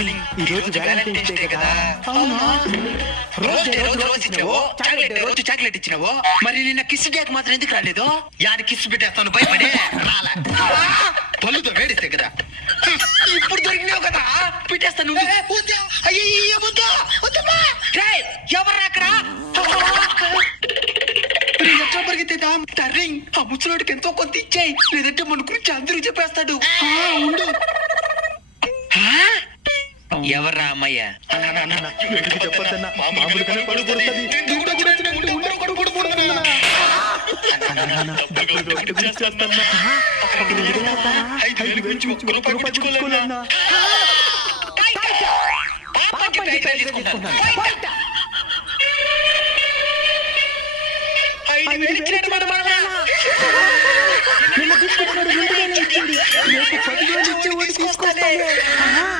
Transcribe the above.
Darling ఈ రోజు Valentine's day కదా. అవునా? రోజు ఇచ్చినావో, చాక్లెట్ ఇచ్చినావో, మరి నిన్న కిస్ డేకి మాత్రం ఎందుకు రాలేదు? యాని కిస్ పెట్టేస్తాను భయపడే రాలే. పళ్ళుతో వేడిస్తే కదా. ఇప్పుడు దొరికినావు కదా, పెట్టేస్తాను. ఎవరు అక్కడ? ఎట్లా పరిగెత్తా డార్లింగ్? ఆ ముసలోడికి ఎంతో కొంత ఇచ్చాయి, లేదంటే మన గురించి అందరూ చెప్పేస్తాడు. ఉండు. ఎవర్రా అమ్మయ్య? చెప్పొద్దన్నా, మామూలుగానే పళ్ళు కొడుతుంది.